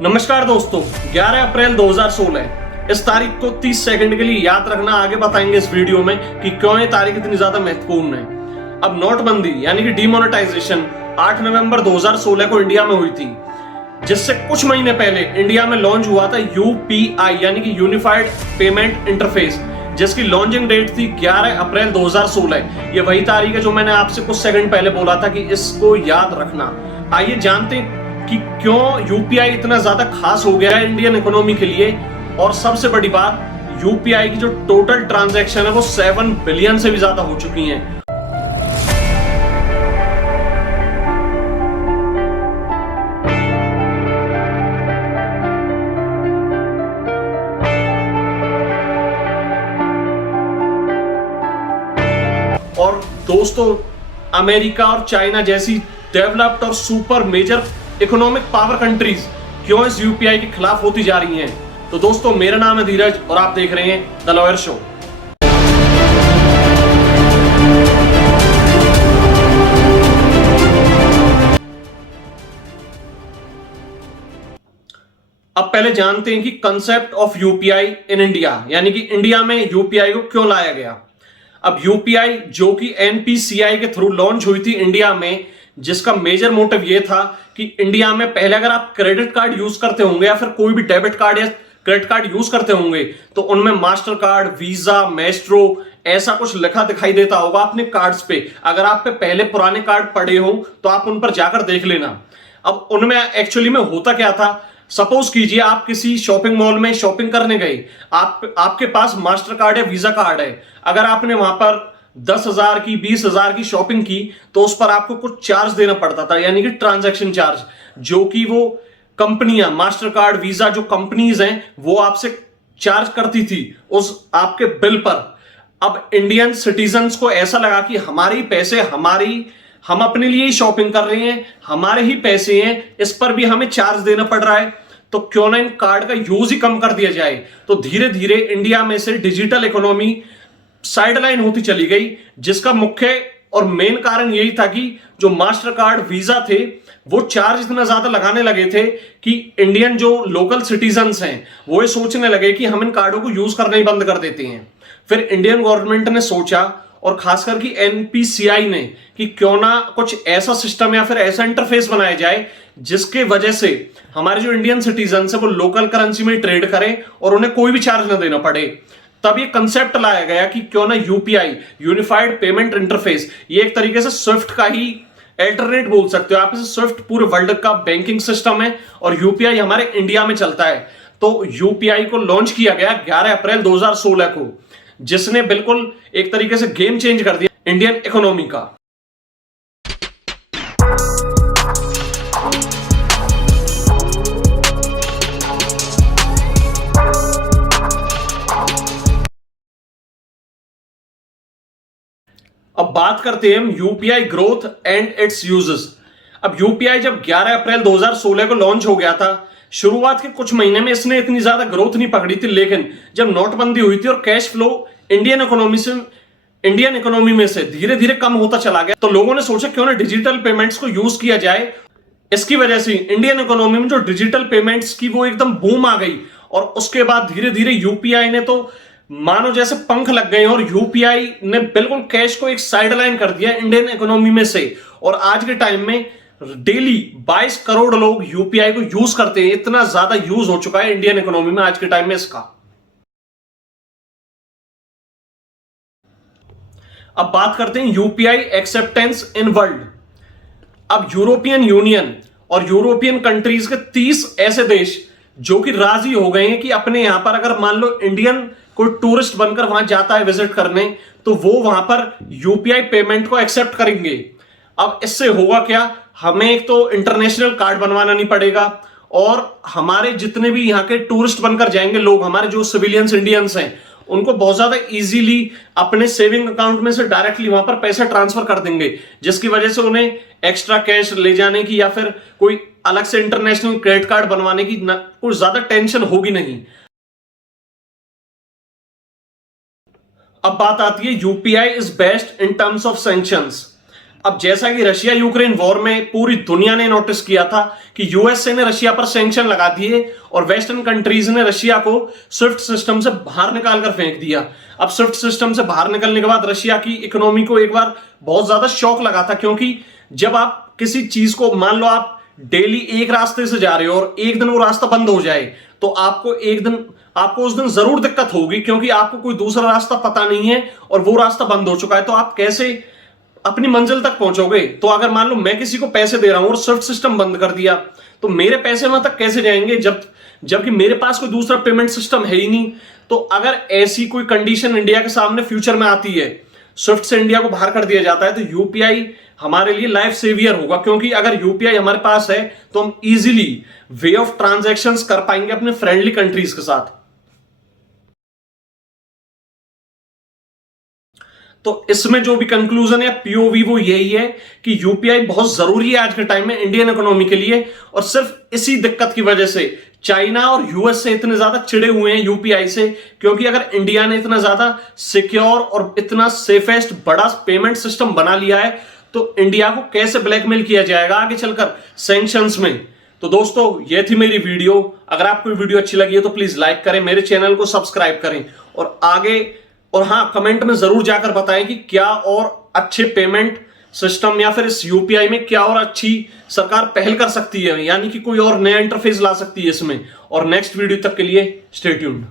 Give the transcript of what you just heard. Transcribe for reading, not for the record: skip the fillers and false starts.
नमस्कार दोस्तों, 11 अप्रैल 2016 इस तारीख को 30 सेकंड के लिए याद रखना। आगे बताएंगे इस वीडियो में कि क्यों ये तारीख इतनी ज्यादा महत्वपूर्ण है। अब नोटबंदी यानी कि डिमोनेटाइजेशन 8 नवंबर 2016 को इंडिया में हुई थी, जिससे कुछ महीने पहले इंडिया में लॉन्च हुआ था यूपीआई यानी कि यूनिफाइड पेमेंट इंटरफेस, जिसकी लॉन्चिंग डेट थी 11 अप्रैल 2016। ये वही तारीख है जो मैंने आपसे कुछ सेकंड पहले बोला था कि इसको याद रखना। आइए जानते हैं कि क्यों यूपीआई इतना ज्यादा खास हो गया है इंडियन इकोनॉमी के लिए। और सबसे बड़ी बात, यूपीआई की जो टोटल ट्रांजैक्शन है वो 7 बिलियन से भी ज्यादा हो चुकी हैं। और दोस्तों, अमेरिका और चाइना जैसी डेवलप्ड और super major economic power countries क्यों इस यूपीआई के खिलाफ होती जा रही हैं। तो दोस्तों, मेरा नाम है धीरज और आप देख रहे हैं द लॉयर शो। अब पहले जानते हैं कि concept of UPI in India, यानी कि इंडिया में यूपीआई को क्यों लाया गया। अब यूपीआई जो कि एनपीसीआई के थ्रू लॉन्च हुई थी इंडिया में, जिसका मेजर मोटिव यह था कि इंडिया में पहले अगर आप क्रेडिट कार्ड यूज करते होंगे या फिर कोई भी डेबिट कार्ड या क्रेडिट कार्ड यूज करते होंगे तो उनमें मास्टर कार्ड, वीजा, मैस्ट्रो ऐसा कुछ लिखा दिखाई देता होगा अपने कार्ड्स पे। अगर आप पे पहले पुराने कार्ड पड़े हो तो आप उन पर जाकर देख लेना। अब उनमें एक्चुअली में होता क्या था, सपोज कीजिए आप किसी शॉपिंग मॉल में शॉपिंग करने गए, आपके पास मास्टर कार्ड या वीजा कार्ड है। अगर आपने वहां पर 10,000 की, 20,000 की शॉपिंग की तो उस पर आपको कुछ चार्ज देना पड़ता था, यानी कि ट्रांजैक्शन चार्ज, जो कि वो कंपनियां, मास्टर कार्ड, वीजा जो कंपनीज हैं वो आपसे चार्ज करती थी उस आपके बिल पर। अब इंडियन सिटीजन्स को ऐसा लगा कि हमारे ही पैसे, हम अपने लिए ही शॉपिंग कर रहे हैं, हमारे ही पैसे हैं, इस पर भी हमें चार्ज देना पड़ रहा है, तो क्यों ना इन कार्ड का यूज ही कम कर दिया जाए। तो धीरे धीरे इंडिया में से डिजिटल इकोनॉमी साइडलाइन होती चली गई, जिसका मुख्य और मेन कारण यही था कि जो मास्टर कार्ड, वीजा थे वो चार्ज इतना ज्यादा लगाने लगे थे कि इंडियन जो लोकल सिटीजन्स हैं वो ये सोचने लगे कि हम इन कार्डों को यूज करना ही बंद कर देते हैं। फिर इंडियन गवर्नमेंट ने सोचा, और खासकर कि एनपीसीआई ने, कि क्यों ना कुछ ऐसा सिस्टम या फिर ऐसा इंटरफेस बनाया जाए जिसके वजह से हमारे जो इंडियन सिटीजन्स है वो लोकल करेंसी में ट्रेड करें और उन्हें कोई भी चार्ज ना देना पड़े। तब ये कंसेप्ट लाया गया कि क्यों ना यूपीआई, यूनिफाइड पेमेंट इंटरफेस, ये एक तरीके से स्विफ्ट का ही अल्टरनेट बोल सकते हो आप इसे। स्विफ्ट पूरे वर्ल्ड का बैंकिंग सिस्टम है और यूपीआई हमारे इंडिया में चलता है। तो यूपीआई को लॉन्च किया गया 11 अप्रैल 2016 को, जिसने बिल्कुल एक तरीके से गेम चेंज कर दिया इंडियन इकोनॉमी का। अब बात करते हैं हम UPI growth and it's uses. अब यूपीआई जब 11 अप्रैल 2016 को लॉन्च हो गया था, शुरुआत के कुछ महीने में इसने इतनी ज्यादा ग्रोथ नहीं पकड़ी थी, लेकिन जब नोटबंदी हुई थी और कैश फ्लो इंडियन इकोनॉमी में से धीरे धीरे कम होता चला गया, तो लोगों ने सोचा क्यों ना डिजिटल पेमेंट्स को यूज किया जाए। इसकी वजह से इंडियन इकोनॉमी में जो डिजिटल पेमेंट्स की वो एकदम बूम आ गई। और उसके बाद धीरे धीरे यूपीआई ने तो मानो जैसे पंख लग गए और यूपीआई ने बिल्कुल कैश को एक साइडलाइन कर दिया इंडियन इकोनॉमी में से। और आज के टाइम में डेली 22 करोड़ लोग यूपीआई को यूज करते हैं। इतना ज्यादा यूज हो चुका है इंडियन इकोनॉमी में आज के टाइम में इसका। अब बात करते हैं यूपीआई एक्सेप्टेंस इन वर्ल्ड। अब यूरोपियन यूनियन और यूरोपियन कंट्रीज के 30 ऐसे देश जो कि राजी हो गए हैं कि अपने यहां पर अगर मान लो इंडियन कोई टूरिस्ट बनकर वहां जाता है विजिट करने, तो वो वहां पर यूपीआई पेमेंट को एक्सेप्ट करेंगे। अब इससे होगा क्या, हमें एक तो इंटरनेशनल कार्ड बनवाना नहीं पड़ेगा, और हमारे जितने भी यहाँ के टूरिस्ट बनकर जाएंगे लोग, हमारे जो सिविलियंस इंडियंस हैं, उनको बहुत ज्यादा इजीली अपने सेविंग अकाउंट में से डायरेक्टली वहां पर पैसा ट्रांसफर कर देंगे, जिसकी वजह से उन्हें एक्स्ट्रा कैश ले जाने की या फिर कोई अलग से इंटरनेशनल क्रेडिट कार्ड बनवाने की कुछ ज्यादा टेंशन होगी नहीं। अब बात आती है UPI is best in terms of sanctions. अब जैसा कि रशिया यूक्रेन वॉर में पूरी दुनिया ने नोटिस किया था कि यूएसए ने रशिया पर सैंक्शन लगा दिए और वेस्टर्न कंट्रीज ने रशिया को स्विफ्ट सिस्टम से बाहर निकालकर फेंक दिया। अब स्विफ्ट सिस्टम से बाहर निकलने के बाद रशिया की इकोनॉमी को एक बार बहुत ज्यादा शॉक लगा था, क्योंकि जब आप किसी चीज को, मान लो आप डेली एक रास्ते से जा रहे हो और एक दिन वो रास्ता बंद हो जाए, तो आपको उस दिन जरूर दिक्कत होगी, क्योंकि आपको कोई दूसरा रास्ता पता नहीं है और वो रास्ता बंद हो चुका है। तो आप कैसे अपनी मंजिल तक पहुंचोगे? तो अगर मान लो मैं किसी को पैसे दे रहा हूं और स्विफ्ट सिस्टम बंद कर दिया, तो मेरे पैसे वहां तक कैसे जाएंगे जबकि मेरे पास कोई दूसरा पेमेंट सिस्टम है ही नहीं। तो अगर ऐसी कोई कंडीशन इंडिया के सामने फ्यूचर में आती है, स्विफ्ट से इंडिया को बाहर कर दिया जाता है, तो यूपीआई हमारे लिए लाइफ सेवियर होगा, क्योंकि अगर यूपीआई हमारे पास है तो हम इजीली वे ऑफ ट्रांजैक्शंस कर पाएंगे अपने फ्रेंडली कंट्रीज के साथ। तो इसमें जो भी कंक्लूजन है, पीओवी, वो यही है कि यूपीआई बहुत जरूरी है आज के टाइम में इंडियन इकोनॉमी के लिए। और सिर्फ इसी दिक्कत की वजह से चाइना और यूएस से इतने ज्यादा चिड़े हुए हैं यूपीआई से, क्योंकि अगर इंडिया ने इतना ज्यादा सिक्योर और इतना सेफेस्ट बड़ा पेमेंट सिस्टम बना लिया है, तो इंडिया को कैसे ब्लैकमेल किया जाएगा आगे चलकर सैंक्शंस में। तो दोस्तों, ये थी मेरी वीडियो। अगर आपको वीडियो अच्छी लगी है तो प्लीज लाइक करें, मेरे चैनल को सब्सक्राइब करें और हाँ, कमेंट में जरूर जाकर बताएं कि क्या और अच्छे पेमेंट सिस्टम या फिर इस यूपीआई में क्या और अच्छी सरकार पहल कर सकती है, यानी कि कोई और नया इंटरफेस ला सकती है इसमें। और नेक्स्ट वीडियो तक के लिए स्टे ट्यून्ड।